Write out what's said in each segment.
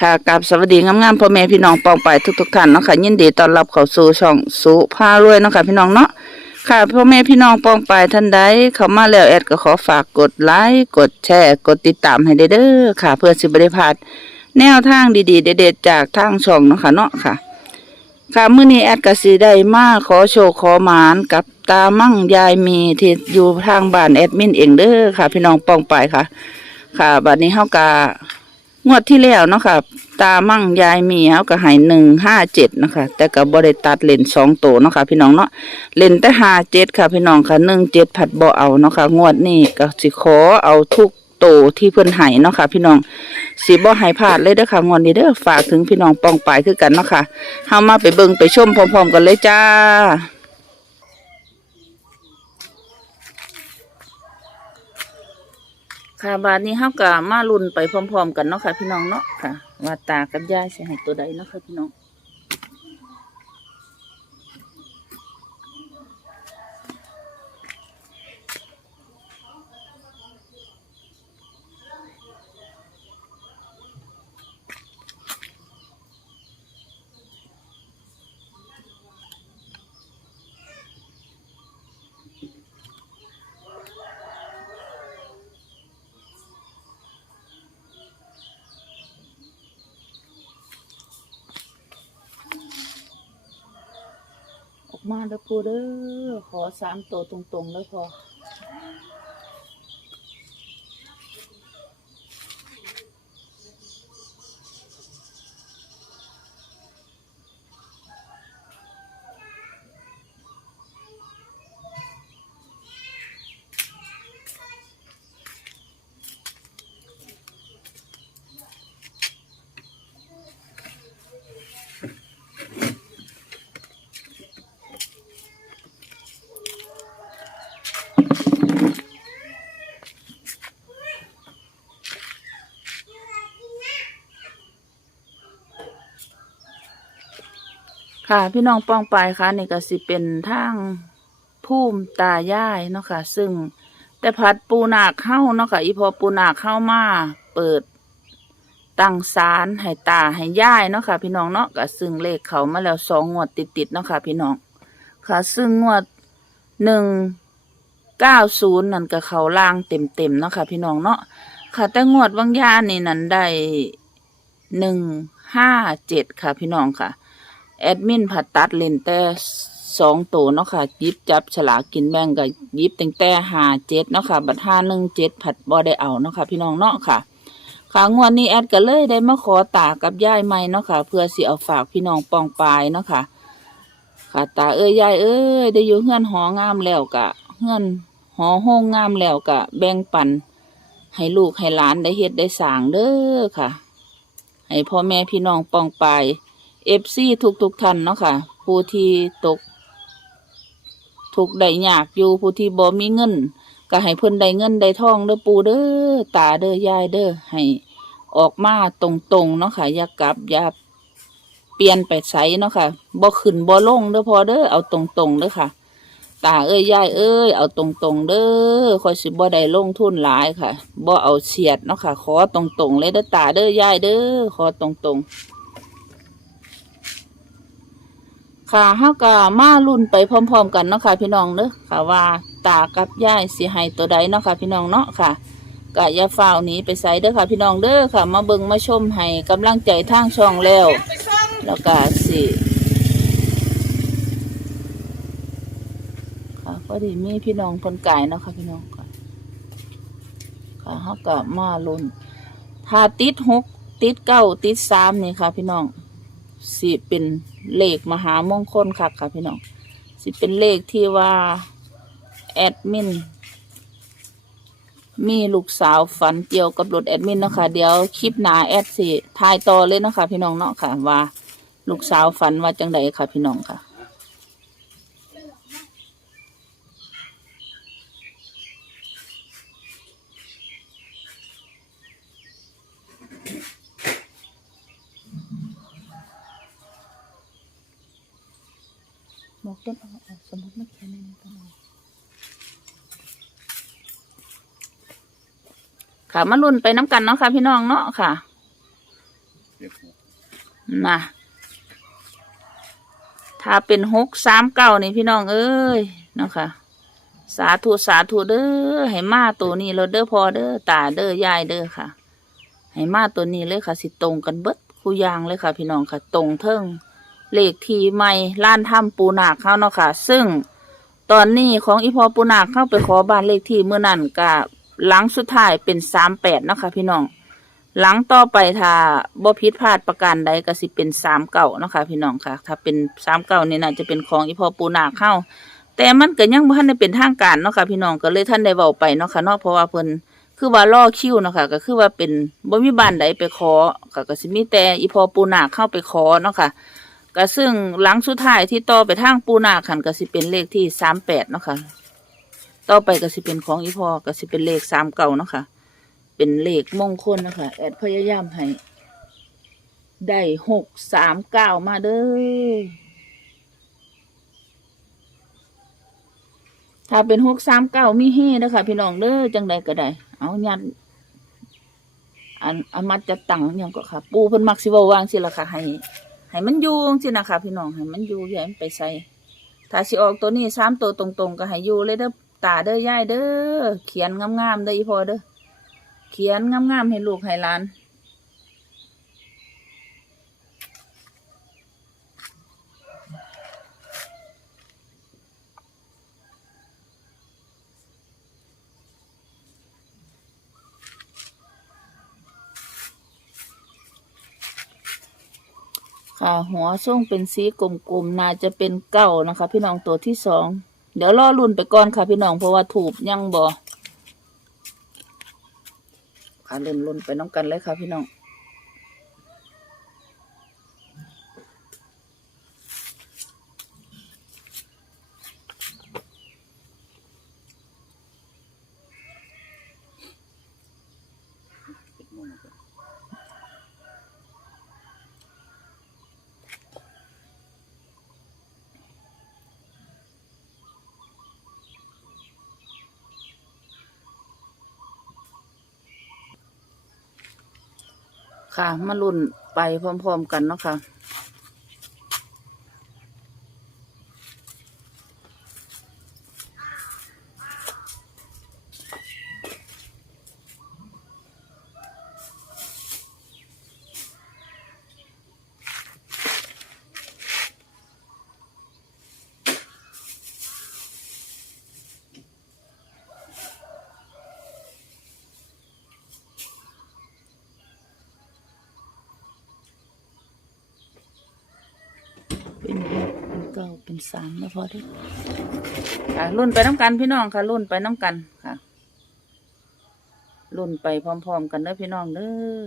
ค่ะกับสวัสดีงามๆพ่อแม่พี่น้องปองไปทุกๆท่านเนาะค่ะยินดีต้อนรับเข้าสู่ช่องสุภารวยเนาะค่ะพี่น้องเนาะค่ะพ่อแม่พี่น้องปองไปท่านใดเข้ามาแล้วแอดก็ขอฝากกดไลค์กดแชร์กดติดตามให้ได้เด้อค่ะ เพื่อสิบ่ได้พาดแนวทางดีๆ เด็ดๆจากทางช่องเนาะค่ะเนาะค่ะ ค่ะมื้อนี้แอดก็สิได้มาขอโชคขอหมานกับตามั่งยายมีที่อยู่ทางบ้านแอดมินเองเด้อค่ะ พี่น้องปองไปค่ะ ค่ะบัดนี้เฮากะ งวดที่แล้วเนาะค่ะ ตามั่งยายมีเขาก็ให้หนึ่งห้าเจ็ดนะคะแต่ก็บ่ได้ตัดเลนสองโตเนาะค่ะ พี่น้องเนาะเลนแต่ห้าเจ็ดค่ะ พี่น้องค่ะหนึ่งเจ็ดผัดบ่เอาเนาะค่ะ งวดนี้ก็สิขอเอาทุกโตที่เพิ่นให้เนาะค่ะ พี่น้องสิบ่ให้พลาดเลยเด้อค่ะงวดนี้เด้อฝากถึงพี่น้องปองปายคือกันเนาะค่ะเฮามาไปเบิ่งไปชมพร้อมๆกันเลยจ้า ค่ะบาทนี้เฮากับมาลุ้นไปพร้อม ๆ กันเนาะค่ะ พี่น้องเนาะค่ะ ว่าตากับยายสิให้ตัวใดเนาะค่ะพี่น้อง มาแล้วปูเด้อขอสามตัวตรงๆแล้วพอ ค่ะ พี่น้องป้องไปายค่ะนี่ก็สิเป็นทางภูมิตาย่ายเนาะค่ะ ซึ่งแต่พัดปูนาเข้าเนาะค่ะอีพอปูนาเข้ามาเปิดตั้งศาลให้ตาให้ยายเนาะค่ะ พี่น้องเนาะก็ซึ่งเลขเขามาแล้วสองงวดติดๆเนาะค่ะ พี่น้องค่ะ ซึ่งงวดหนึ่งเก้าศูนย์นั่นก็เขาล่างเต็มๆเนาะค่ะ พี่น้องเนาะค่ะ แต่งวดวังยานนี่นั่นได้หนึ่งห้าเจ็ดค่ะ พี่น้องค่ะ แอดมินผัดตัดเลนแต่สองตัวเนาะค่ะยิบจับฉลากกินแบ่งกับยิบตั้งแต่หาเจ็ดเนาะค่ะบัตรห้าหนึ่งเจ็ดผัดบ่ได้เอาเนาะค่ะพี่น้องเนาะค่ะค่ะงวดนี้แอดก็เลยได้มาขอตากับยายใหม่เนาะค่ะเพื่อสิเอาฝากพี่น้องปองปายเนาะค่ะค่ะตาเอ้ยยายเอ้ยได้อยู่เฮือนหองามแล้วกะเฮือนหอห้องงามแล้วกะแบ่งปันให้ลูกให้หลานได้เฮ็ดได้สางเด้อค่ะ ให้พ่อแม่พี่น้องปองปาย เอฟซีทุกทุกท่านเนาะค่ะ ผู้ที่ตกทุกได้ยากอยู่ผู้ที่บ่มีเงิน ก็ให้เพิ่นได้เงินได้ทองเด้อปูเด้อตาเด้อยายเด้อให้ออกมาตรงๆเนาะค่ะอย่ากลับอย่าเปลี่ยนไปไสเนาะค่ะบ่ขึ้นบ่ลงเด้อพอเด้อเอาตรงๆเด้อค่ะ ตาเอ้ยยายเอ้ยเอาตรงๆเด้อคอยสิบ่ได้ลงทุนหลายค่ะบ่เอาเฉียดเนาะค่ะ ขอตรงๆเลยเด้อตาเด้อยายเด้อขอตรงๆ ค่ะเฮาก็มาลุ้นไปพร้อม ๆ กันเนาะค่ะ พี่น้องเด้อค่ะว่าตากับยายสิให้ตัวใดเนาะค่ะ พี่น้องเนาะค่ะก็อย่าฟ้าวหนีไปไสเด้อค่ะ พี่น้องเด้อค่ะ มาเบิ่งมาชมให้กำลังใจทางช่องแล้ว แล้วก็สิค่ะพอดีมีพี่น้องคนไก่เนาะค่ะ พี่น้องค่ะค่ะเฮาก็มาลุ้นถ้าติดหกติดเก้าติดสามนี่ค่ะ พี่น้อง สิเป็นเลขมหามงคลค่ะค่ะพี่น้องสิเป็นเลขที่ว่า แอดมิน มีลูกสาวฝันเกี่ยวกับรถแอดมินเนาะค่ะเดี๋ยวคลิปหนาแอดสิทายต่อเลยเนาะค่ะพี่น้องเนาะค่ะว่า ลูกสาวฝันว่าจังใดค่ะพี่น้องค่ะ บอกต้นเอาเอาสมมติมาเขียนในนี้ต้นเอาค่ะมาลุ้นไปน้ำกันเนาะค่ะ พี่น้องเนาะค่ะเรียกหกนะถ้าเป็นหกสามเก้านี่พี่น้องเอ้ยเนาะค่ะสาธุสาธุเด้อให้มาตัวนี้เราเด้อพอเด้อตาเด้อยายเด้อค่ะ ให้มาตัวนี้เลยค่ะ สิตรงกันเบิดคู่อยางเลยค่ะ พี่น้องค่ะ ตรงเทิง เลขทีใหม่ล้านถ้ำปูนาคเข้าเนาะค่ะ ซึ่งตอนนี้ของอีพอปูนาคเข้าไปขอบ้านเลขที่เมื่อนั้นกับหลังสุดท้ายเป็นสามแปดเนาะค่ะ พี่น้อง หลังต่อไปถ้าบ่ผิดพลาดประการใดก็สิเป็นสามเก่าเนาะค่ะ พี่น้องค่ะ ถ้าเป็นสามเก่านี่น่าจะเป็นของอีพอปูนาคเข้า แต่มันก็ยังบ่ทันได้เป็นทางการเนาะค่ะ พี่น้องก็เลยท่านได้เว้าไปเนาะค่ะเนาะเพราะว่าเพิ่นคือว่ารอคิวเนาะค่ะก็คือว่าเป็นบ่มีบ้านใดไปขอก็ก็สิมีแต่อีพอปูนาคเข้าไปขอเนาะค่ะ ก็ซึ่งหลังสุดท้ายที่ต่อไปทางปูนาคคันก็สิเป็นเลขที่38เนาะค่ะต่อไปก็สิเป็นของอีพอก็สิเป็นเลข3เก่าเนาะค่ะเป็นเลขมงคลนะคะแอดพยายามให้ได้หกสามเก้ามาเด้อถ้าเป็นหกสามเก้ามีเฮนะคะพี่น้องเด้อจังใดก็ได้ เอายันอันอามัดจะตังยังก็ค่ะ ปูเพิ่นมักสิเว้าวางสิละค่ะให้ ให้มันอยู่สินะคะพี่น้องให้มันอยู่อย่าให้มันไปใส่ถ้าสิออกตัวนี้สามตัวตรงๆก็ให้อยู่เลยเด้อตาเด้อย่ายเด้อเขียนงามๆเด้ออีพอเด้อเขียนงามๆให้ลูกให้หลาน ค่ะ หัวช่วงเป็นสีกลมๆน่าจะเป็นเก้านะคะ พี่น้องตัวที่สองเดี๋ยวรอรุ่นไปก่อนค่ะ พี่น้องเพราะว่าถูบยังบ่ค่ะเล่นรุ่นไปน้องกันเลยค่ะพี่น้อง ค่ะ มารุ่นไปพร้อม ๆ กันเนาะค่ะ เป็นสามแล้วพอเด้ค่ะรุ่นไปน้ำกันพี่น้องค่ะ รุ่นไปน้ำกันค่ะ รุ่นไปพร้อม ๆ กันเด้อพี่น้องเด้อ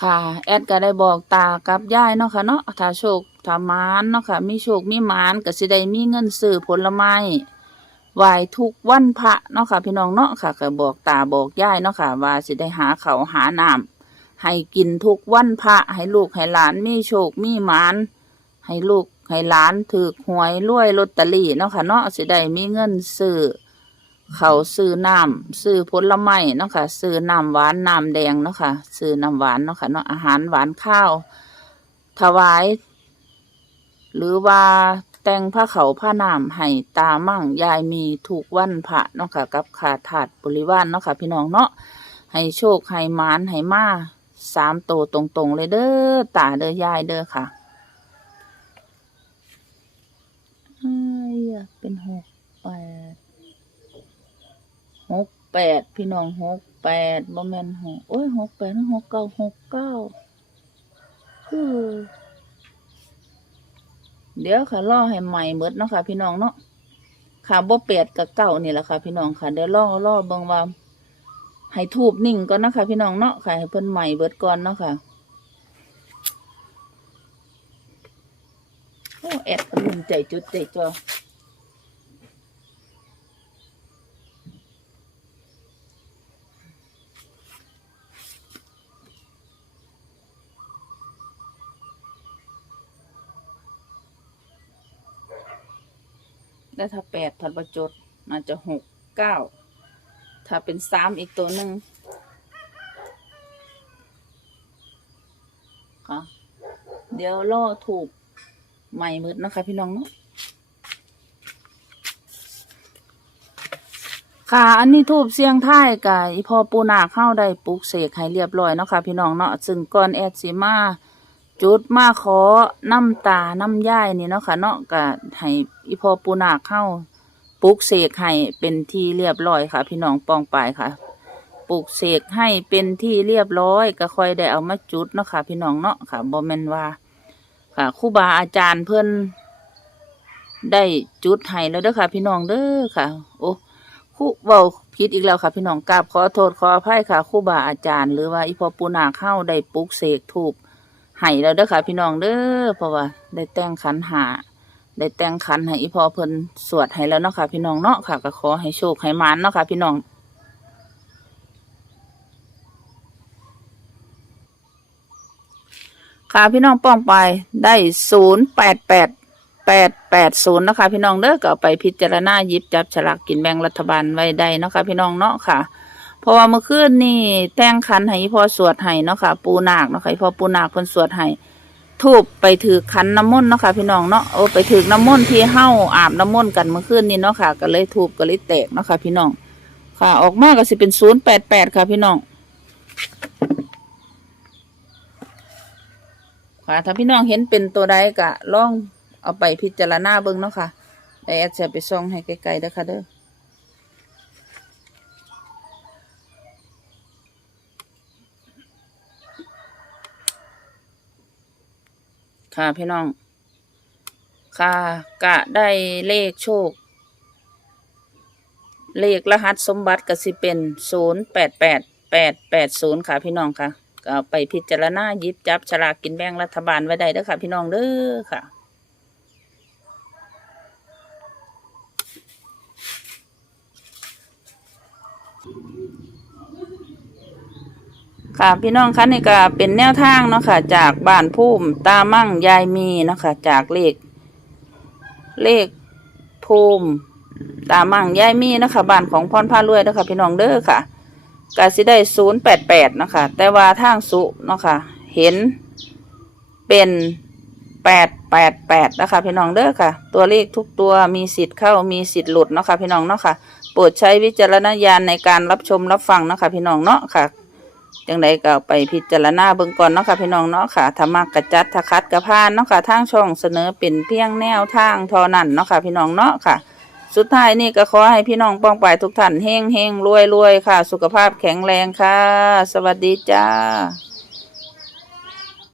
ค่ะ แอดก็ได้บอกตากับยายเนาะค่ะเนาะถ้าโชค ถ้ามานเนาะค่ะมีโชคมีหมานก็สิได้มีเงินซื้อผลไม้ไหวทุกวันพระเนาะค่ะ พี่น้องเนาะค่ะก็บอกตาบอกยายเนาะค่ะ ว่าสิได้หาเขาหาน้ำให้กินทุกวันพระให้ลูกให้หลานมีโชคมีหมานให้ลูกให้หลานถือหวยรวยลอตเตอรี่เนาะค่ะเนาะสิได้มีเงินซื้อเขาซื้อน้ำซื้อผลไม้เนาะค่ะซื้อน้ำหวานน้ำแดงเนาะค่ะซื้อน้ำหวานเนาะค่ะเนาะอาหารหวานข้าว ถวาย หรือว่าแต่งผ้าเขาผ้าน้ำให้ตามั่งยายมีถูกวันพระเนาะค่ะกับขาถาดบริวารเนาะค่ะพี่น้องเนาะให้โชคให้มานให้มาสามโตตรงๆเลยเด้อตาเด้อยายเด้อค่ะเอ้ยเป็นหกแปดหกแปดพี่น้องหกแปดบ่แมนหกโอ้ยหกแปดหกเก้าหกเก้าคือ เดี๋ยวค่ะล่อให้ใหม่เบิดเนาะค่ะ พี่น้องเนาะค่ะบ่แปดกับเก้านี่แหละค่ะ พี่น้องค่ะเดี๋ยวล่อล่อเบิ่งว่าให้ทูบนิ่งก่อนนะคะพี่น้องเนาะค่ะให้เพิ่นใหม่เบิดก่อนเนาะค่ะโอ้แอดรุ่งใจจุดใจจอ ได้ถ้าแปดผัดประจดน่าจะหกเก้าถ้าเป็นสามอีกตัวหนึ่งค่ะเดี๋ยวล่อถูกใหม่มืดนะคะพี่น้องเนาะค่ะ อันนี้ทูบเสียงท้ายกับอีพอปูนาเข้าได้ปลูกเสกให้เรียบร้อยเนาะค่ะพี่น้องเนาะซึ่งก่อนแอดสิมา จุดมาขอน้ำตาน้ำย่ายนี่เนาะค่ะเนาะก็ให้อีพอปูนาเข้าปลูกเสกให้เป็นที่เรียบร้อยค่ะ พี่น้องปองปายค่ะปลูกเสกให้เป็นที่เรียบร้อย ก็ค่อยได้เอามาจุดเนาะค่ะ พี่น้องเนาะค่ะบ่แมนว่า ค่ะครูบาอาจารย์เพิ่อนได้จุดให้แล้วเด้อค่ะ พี่น้องเด้อค่ะ โอ้ครูเว้าผิดอีกแล้วค่ะ พี่น้องกราบขอโทษขออภัยค่ะครูบาอาจารย์ หรือว่าอีพอปูนาเข้าได้ปลูกเสกถูก ให้แล้วเด้อค่ะ พี่น้องเด้อเพราะว่า ได้แต่งขันหาได้แต่งขันให้อีพอเพิ่นสวดให้แล้วเนาะค่ะ พี่น้องเนาะค่ะก็ขอให้โชคให้มานเนาะค่ะ พี่น้องค่ะพี่น้องป้องไปได้ศูนย์แปดแปดแปดแปดศูนย์นะคะ พี่น้องเด้อก็ไปพิจารณายิบจับฉลากกินแบ่งรัฐบาลไว้ได้เนาะค่ะพี่น้องเนาะค่ะ ราะว่าเมื่อคืนนี่แต่งขันให้อีพอสวดให้เนาะค่ะ ปูนาคเนาะค่ะอีพอปูนาคเพิ่นสวดให้ทูบไปถือขันน้ำมนต์เนาะค่ะ พี่น้องเนาะโอ้ไปถือน้ำมนต์ที่เฮ้าอาบน้ำมนต์กันเมื่อคืนนี้เนาะค่ะ ก็เลยทูบก็เลยแตกเนาะค่ะ พี่น้อง ค่ะ ออกมาก็สิเป็นศูนย์แปดแปดค่ะ พี่น้องค่ะถ้าพี่น้องเห็นเป็นตัวใดก็ลองเอาไปพิจารณาเบิ่งเนาะค่ะไอแอดจะไปส่องให้ไกลๆเด้อค่ะเด้อ ค่ะพี่น้อง ค่ะกะได้เลขโชค เลขรหัสสมบัติก็สิเป็นศูนย์แปดแปดแปดแปดศูนย์ค่ะพี่น้องค่ะก็เอาไปพิจารณายิบจับฉลากกินแบ่งรัฐบาลไว้ได้เด้อค่ะพี่น้องเด้อค่ะ ค่ะพี่น้องคะนี่ก็เป็นแนวทางเนาะค่ะ จากบ้านพุ่มตามั่งยายมีเนาะค่ะ จากเลข เลขภูมิตามั่งยายมีเนาะค่ะบ้านของพรพารวยเนาะค่ะ พี่น้องเด้อค่ะกสิได้ศูนย์แปดแปดนาะคะแต่ว่าทางสุเนาะค่ะ เห็นเป็นแปดแปดแปดนะคะพี่น้องเด้อค่ะ ตัวเลขทุกตัวมีสิทธิ์เข้ามีสิทธิ์หลุดเนาะค่ะพี่น้องเนาะค่ะโปรดใช้วิจารณญาณในการรับชมรับฟังเนาะค่ะพี่น้องเนาะค่ะ จังใดก็ไปพิจารณาเบื้องก่อนเนาะค่ะพี่น้องเนาะค่ะธรรมะกกระจัดถ้าคัดกระพานเนาะค่ะทางช่องเสนอเป็นเพียงแนวทางเท่านั้นเนาะค่ะพี่น้องเนาะค่ะ สุดท้ายนี่ก็ขอให้พี่น้องป้องไปายทุกท่านเฮงเฮงรวยรวยค่ะ สุขภาพแข็งแรงค่ะ สวัสดีจ้า